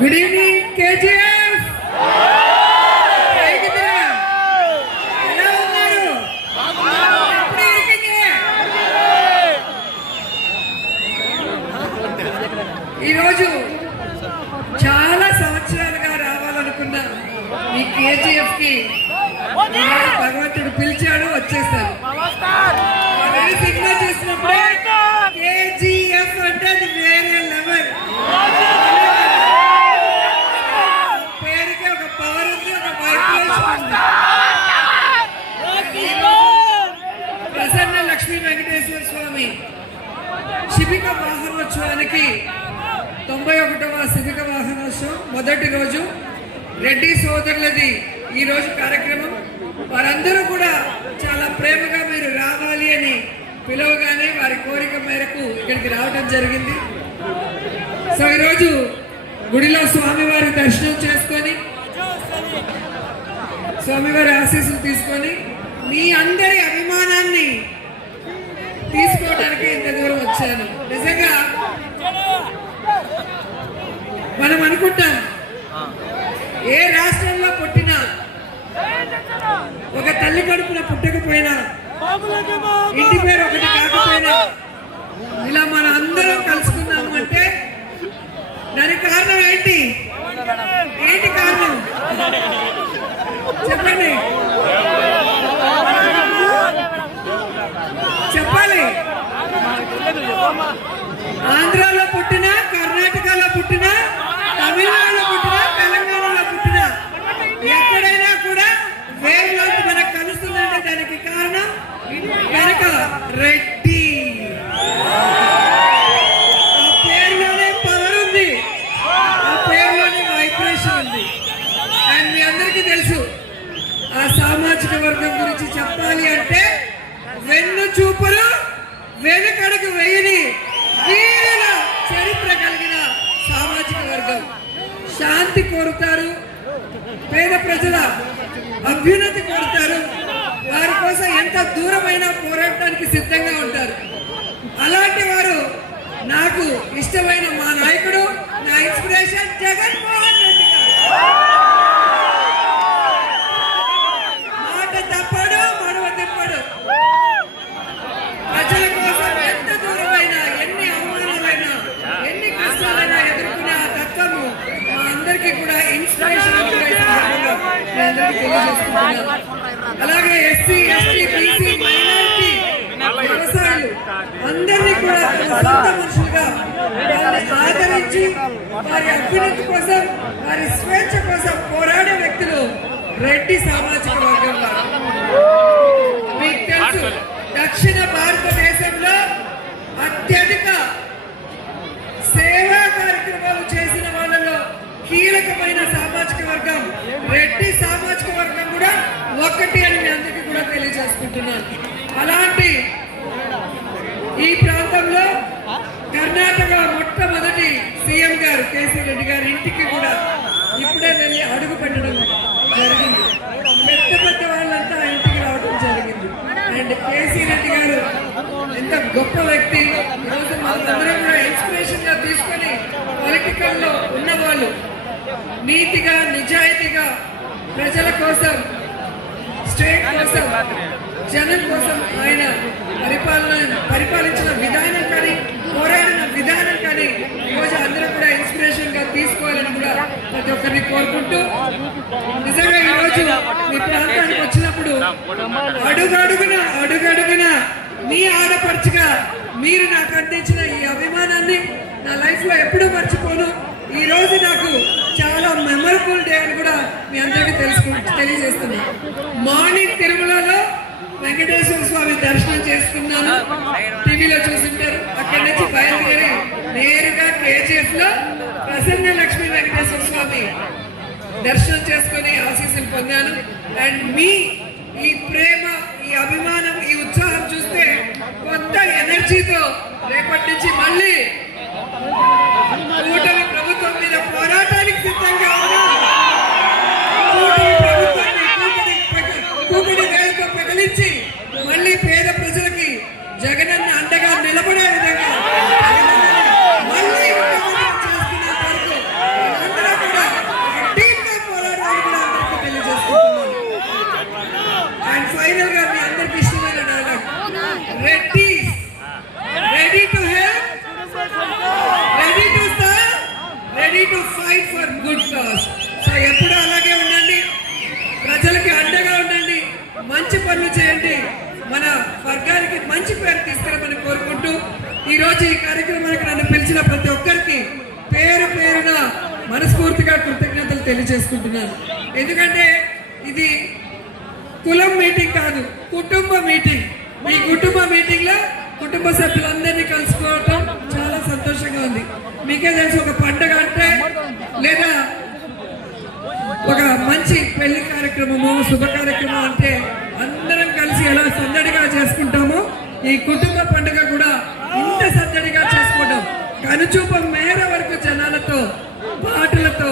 Good evening KGF. ఎలా ఉన్నారు? ఈరోజు చాలా సంవత్సరాలుగా రావాలనుకున్న ఈ కేజీఎఫ్ కి భగవంతుడు పిలిచాడు, వచ్చేసారు. సినిమా చూసినప్పుడు కేజీఎఫ్ అంటే అది వేరే లెవెల్. పేరుకి ఒక పవర్ ఉంది, ఒక వైబ్రేషన్ ఉంది. ప్రసన్న లక్ష్మీ వెంకటేశ్వర స్వామి శిబిక వాహనోత్సవానికి 91వ శిబిక వాహనోత్సవం మొదటి రోజు రెడ్డి సోదరులది ఈ రోజు కార్యక్రమం. వారందరూ కూడా చాలా ప్రేమగా మీరు రావాలి అని పిలవగానే వారి కోరిక మేరకు ఇక్కడికి రావడం జరిగింది. సో ఈరోజు గుడిలో స్వామివారి దర్శనం చేసుకొని స్వామివారి ఆశీస్సులు తీసుకొని మీ అందరి అభిమానాన్ని తీసుకోవడానికి ఇంత దూరం వచ్చాను. నిజంగా మనం అనుకుంటాం ఏ రాష్ట్రంలో పుట్టినా, ఒక తల్లి కడుపున పుట్టకపోయినా, ఇంటి పేరు ఒకటి కాకపోయినా, ఇలా మన అందరం కలుసుకున్నాము అంటే దానికి కారణం ఏంటి? ఏంటి కారణం చెప్పండి, చెప్పాలి. ఆంధ్రాలో పుట్టినా, కర్ణాటకలో పుట్టినా, తమిళనాడులో పుట్టినా, తెలంగాణలో పుట్టినా, ఎక్కడైనా కూడా వేరులోకి మనకు కలుస్తుందంటే దానికి కారణం వెనక రెడ్డి. ఆ పేరులోనే పవర్ ఉంది, ఆ పేరులోనే వైబ్రేషన్ ఉంది. అండ్ మీ అందరికీ తెలుసు, ఆ సామాజిక వర్గం గురించి చెప్పాలి అంటే వెన్ను చూపులు వెనుకడుగు వేయని వీరుల చరిత్ర కలిగిన సామాజిక వర్గం. శాంతి కోరుతారు, పేద ప్రజల అభ్యున్నతి కోరుతారు, వారి కోసం ఎంత దూరమైనా పోరాటానికి సిద్ధంగా ఉంటారు. అలాంటి వారు నాకు ఇష్టమైన మా నాయకుడు, నా ఇన్స్పిరేషన్ జగన్మోహన్ రెడ్డి గారు. మాట తప్పడు, మడవ తిప్పడు. ప్రజల కోసం ఎంత దూరమైనా, ఎన్ని అవమానాలైనా, ఎన్ని కష్టాలైనా ఎదుర్కొనే ఆ తత్వము మా అందరికీ కూడా ఇన్స్పిరేషన్. అలాగే ఎస్సీ, ఎస్టీ, బీసీ, మైనారిటీ, వ్యవసాయులు అందరినీ కూడా సొంత మనుషులుగా వారిని ఆదరించి వారి అభ్యున్నతి కోసం, వారి స్వేచ్ఛ కోసం పోరాడే వ్యక్తులు రెడ్డి సామాజిక వర్గం వారు. మీకు తెలుసు, దక్షిణ భారతదేశంలో అత్యధిక సేవా కార్యక్రమాలు చేసిన వాళ్ళలో కీలకమైన సామాజిక వర్గం రెడ్డి సామాజిక వర్గం కూడా ఒకటి అని మీ అందరికీ కూడా తెలియజేసుకుంటున్నాను. అలాంటి ఈ ప్రాంతంలో కర్ణాటక మొట్టమొదటి సీఎం గారు కేసీ రెడ్డి గారి ఇంటికి కూడా ఇప్పుడే వెళ్ళి అడుగు పెట్టడం జరిగింది. పెద్ద పెద్ద వాళ్ళంతా ఆ ఇంటికి రావడం జరిగింది. అండ్ కేసీ రెడ్డి గారు ఎంత గొప్ప వ్యక్తి. ఈరోజు మనందరం కూడా ఇన్స్పిరేషన్ గా తీసుకొని పొలిటికల్ లో ఉన్నవాళ్ళు నీతిగా, నిజాయితీగా ప్రజల కోసం, స్టేట్ కోసం, జనం కోసం ఆయన పరిపాలించిన విధానం కానీ, పోరాడిన విధానం కానీ ఈరోజు అందరూ కూడా ఇన్స్పిరేషన్ గా తీసుకోవాలని కూడా ప్రతి ఒక్కరిని కోరుకుంటూ, నిజంగా ఈరోజు మీ ప్రాంతానికి వచ్చినప్పుడు అడుగడుగున మీ ఆడపడుచుగా మీరు నాకు అందించిన ఈ అభిమానాన్ని నా లైఫ్ లో ఎప్పుడూ మర్చిపోను. ఈ రోజు నాకు చాలా మెమరబుల్ డే అని కూడా మీ అందరికీ తెలియజేస్తున్నాను. మార్నింగ్ తిరుమలలో వెంకటేశ్వర స్వామి దర్శనం చేసుకున్నాను, టీవీలో చూసింటారు. అక్కడి నుంచి బయలుదేరి నేరుగా కేజీఎఫ్ లో ప్రసన్న లక్ష్మీ వెంకటేశ్వర స్వామి దర్శనం చేసుకుని ఆశీస్సులు పొందాను. అండ్ మీ ఈ ప్రేమ, ఈ అభిమానం, ఈ ఉత్సాహం చూస్తే కొత్త ఎనర్జీతో రేపటి నుంచి మళ్ళీ కూటమి ప్రభుత్వం మీద పోరాటానికి సిద్ధంగా ఉన్నాం. కూటమి వేలతో ప్రకటించి మళ్ళీ పేద ప్రజలకి జగనన్న అండగా నిలబడే విధంగా మళ్ళీ చేసుకునే వరకు to fight for good cause. So ఎప్పుడు అలాగే ఉండండి, ప్రజలకి అండగా ఉండండి, మంచి పనులు చేయండి, మన వర్గానికి మంచి పేరు తీసుకురామని కోరుకుంటూ ఈ రోజు ఈ కార్యక్రమానికి నన్ను పిలిచిన ప్రతి ఒక్కరికి పేరు పేరున మనస్ఫూర్తిగా కృతజ్ఞతలు తెలియజేసుకుంటున్నాను. ఎందుకంటే ఇది కులం మీటింగ్ కాదు, కుటుంబ మీటింగ్. ఈ కుటుంబ మీటింగ్ లో కుటుంబ సభ్యులందరినీ కలుసుకోవటం చాలా సంతోషంగా ఉంది. మీకే తెలుసు, ఒక పండుగ అంటే లేదా ఒక మంచి పెళ్లి కార్యక్రమము, శుభ కార్యక్రమం అంటే అందరం కలిసి ఎలా సందడిగా చేసుకుంటామో ఈ కుటుంబ పండుగ కూడా ఇంత సందడిగా చేసుకోవడం, కనుచూపం మేర వరకు జనాలతో, పాటలతో,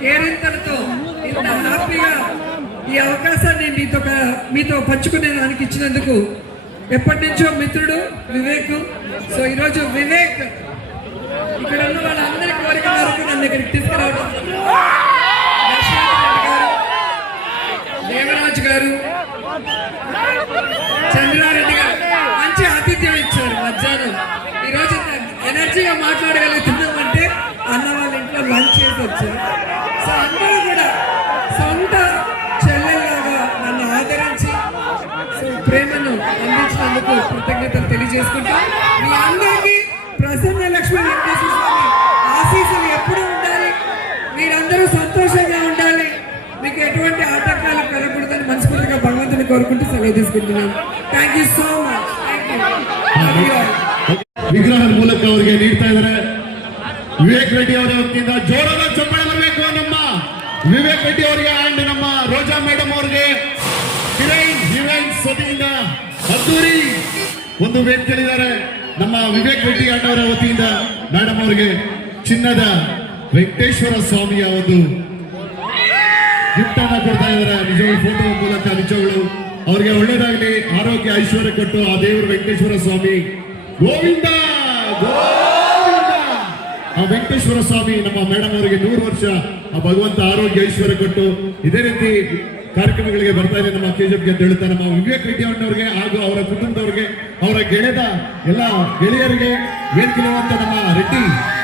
కేరింతలతో ఇంత హ్యాపీగా ఈ అవకాశాన్ని మీతో పంచుకునే దానికి ఇచ్చినందుకు ఎప్పటి నుంచో మిత్రుడు వివేక్. సో ఈరోజు వివేక్ ఇక్కడ ఉన్న వాళ్ళందరి కోరిక వరకు నన్ను ఇక్కడికి తీసుకురావడం, దేవరాజ్ గారు, చంద్రారెడ్డి గారు మంచి ఆతిథ్యం ఇచ్చారు. మధ్యాహ్నం ఈరోజు ఎనర్జీగా మాట్లాడగలుగుతున్నామంటే అన్న వాళ్ళ ఇంట్లో లంచ్ చేసి వచ్చారు. సో అందరూ కూడా సొంత చెల్లెల్లాగా నన్ను ఆదరించి ప్రేమను అందించినందుకు కృతజ్ఞతలు తెలియజేసుకుంటూ మీ అందరికీ ప్రసన్న లక్ష్మీ వెంకటేశ్వర స్వామి ఆశీస్సులు ఎప్పుడూ ఉండాలి, మీరందరూ సంతోషంగా ఉండాలి, మీకు ఎటువంటి ఆటంకాలు కలగకూడదని మనస్ఫూర్తిగా భగవంతుని కోరుకుంటూ సెలవు తీసుకుంటున్నాను. Thank you so much. ವಿಗ್ರಹ ಮೂಲಕ ಅವರಿಗೆ ನೀಡ್ತಾ ಇದ್ದಾರೆ. ವಿವೇಕ್ ರೆಡ್ಡಿ ಅವರ ವತಿಯಿಂದ ಜೋರಾದ ಚಪ್ಪಾಳೆ ಬರಬೇಕು ನಮ್ಮ ವಿವೇಕ್ ರೆಡ್ಡಿ ಅವರಿಗೆ ಅಂಡ್ ನಮ್ಮ ರೋಜಾ ಮೇಡಮ್ ಅವರಿಗೆ ವತಿಯಿಂದ ಅದ್ದೂರಿ ಒಂದು ವೇದಿಕೆಯಲ್ಲಿದ್ದಾರೆ. ನಮ್ಮ ವಿವೇಕ್ ರೆಡ್ಡಿ ಅಂಡ್ ಅವರ ವತಿಯಿಂದ ಮೇಡಮ್ ಅವರಿಗೆ ಚಿನ್ನದ ವೆಂಕಟೇಶ್ವರ ಸ್ವಾಮಿಯ ಒಂದು ಗಿಫ್ಟ್ ಅನ್ನ ಕೊಡ್ತಾ ಇದ್ದಾರೆ. ನಿಜವಾಗ್ಲೂ ಫೋಟೋ ಮೂಲಕ ನಿಜವಾಗ್ಲು ಅವರಿಗೆ ಒಳ್ಳೇದಾಗಲಿ, ಆರೋಗ್ಯ ಐಶ್ವರ್ಯ ಕೊಟ್ಟು ಆ ದೇವರು ವೆಂಕಟೇಶ್ವರ ಸ್ವಾಮಿ ಗೋವಿಂದ ಗೋವಿಂದ. ಆ ವೆಂಕಟೇಶ್ವರ ಸ್ವಾಮಿ ನಮ್ಮ ಮೇಡಮ್ ಅವರಿಗೆ 100 ವರ್ಷ ಆ ಭಗವಂತ ಆರೋಗ್ಯ ಐಶ್ವರ್ಯ ಕೊಟ್ಟು ಇದೇ ರೀತಿ ಕಾರ್ಯಕ್ರಮಗಳಿಗೆ ಬರ್ತಾ ಇದೆ ನಮ್ಮ ಕೆಜಿಎಫ್ಗೆ ಅಂತ ಹೇಳ್ತಾ ನಮ್ಮ ವಿವೇಕ್ ರೆಡ್ಡಿ ಅವರಿಗೆ ಹಾಗೂ ಅವರ ಕುಟುಂಬದವರಿಗೆ, ಅವರ ಗೆಳೆದ ಎಲ್ಲ ಗೆಳೆಯರಿಗೆ, ವೇದಿಕೆಯಿರುವಂತ ನಮ್ಮ ರೆಡ್ಡಿ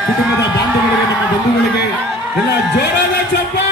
ಕುಟುಂಬದ ಬಾಂಧವರಿಗೆ, ನಮ್ಮ ಬಂಧುಗಳಿಗೆ ಎಲ್ಲ ಜೋರಾದ ಚಪ್ಪಾಳೆ.